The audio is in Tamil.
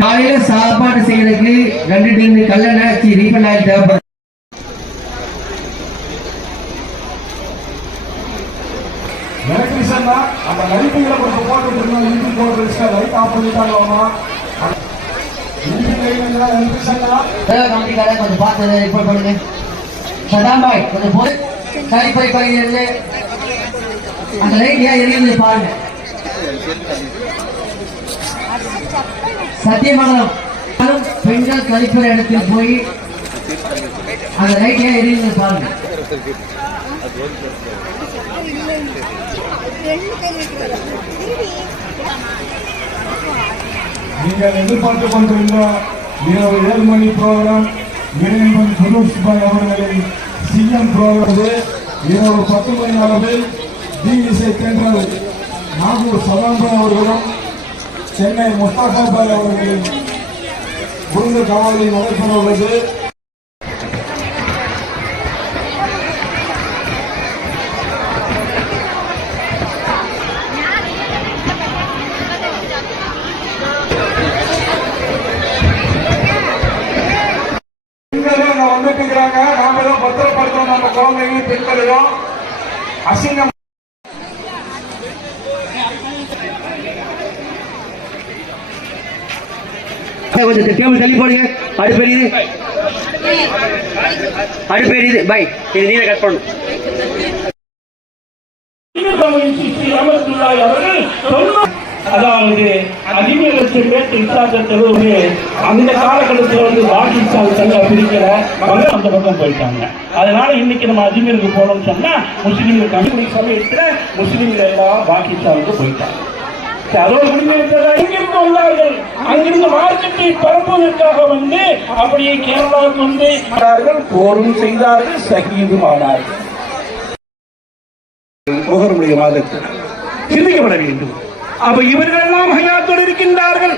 காலையில சாப்பாடு செய்யறதுக்கு 2 டின் கல்லெண்ணெய் ரீஃபண்ட் ஆயில் தேவைப்படும். எலக்ட்ரிஷியன் தான் அந்த லைட்டுகளை கொஞ்சம் போட்டுட்டு இருந்தோம். இன்ஜின் போட்டு லைட் ஆஃப் பண்ணிட்டாங்களாமா. கம்பெனிக்காரன் கொஞ்சம் பார்த்து ரிப்போர்ட் பண்ணுங்க. சதாம்பாய் கொஞ்சம் போய் கழிப்பறை பகுதியிலிருந்து அந்த லைட் ஏன் எரியுது பாருங்க. சத்தியமங்கலம் பெண்கள் கழிப்பறை இடத்தில் போய் அந்த லைட் ஏன் எரியுது பாருங்க. நீங்கள் எதிர்பார்த்து கொண்டிருந்த இரவு 7 மணி ப்ரோக்ராம் இறைவன் சுரேஷ் பாய் அவர்களின் சிஎம் ப்ரோக்ராம் இரவு 10 மணி அளவில் டிஇசை தென்றல் நாகூர் சதாம்பாய் அவர்களும் சென்னை முஸ்தாபா பாய் அவர்களின் விருந்து காவலில் நடைபெற உள்ளது. நாம தான் பத்திரப்படுத்தணும் நம்ம குழந்தைகளையும் பெண்களையும். அசிங்கம் கொஞ்சம் டேபிள் தள்ளி போடுங்க. அடுப்பெரியுது பை இது நீங்க கட் பண்ணணும். அதாவது 15,00,000 பேருக்கு இன்சார்ஜ் அந்த காலகட்டத்தில் வாக்கிச்சால் தங்க பிரிக்கிற அந்த பக்கம் போயிட்டாங்க. அதனால இன்னைக்கு நம்ம அஜ்மீருக்கு போனோம்னு சொன்னா முஸ்லீம்கள் கம்பெனி சமயத்துல முஸ்லீம்கள் எல்லாம் வாக்கிச்சாலுக்கு போயிட்டாங்க. அதோடு இங்கிருந்து உள்ளார்கள் அங்கிருந்து மார்க்கெட்டை பரப்புவதற்காக வந்து அப்படியே கேரளாவுக்கு வந்து போரும் செய்தார்கள், சகிதும் ஆனார்கள். முகர்முடைய மாதத்தில் சிந்திக்கப்பட வேண்டும். அப்ப இவர்கள் எல்லாம் ஹயாத்தோடு இருக்கின்றார்கள்.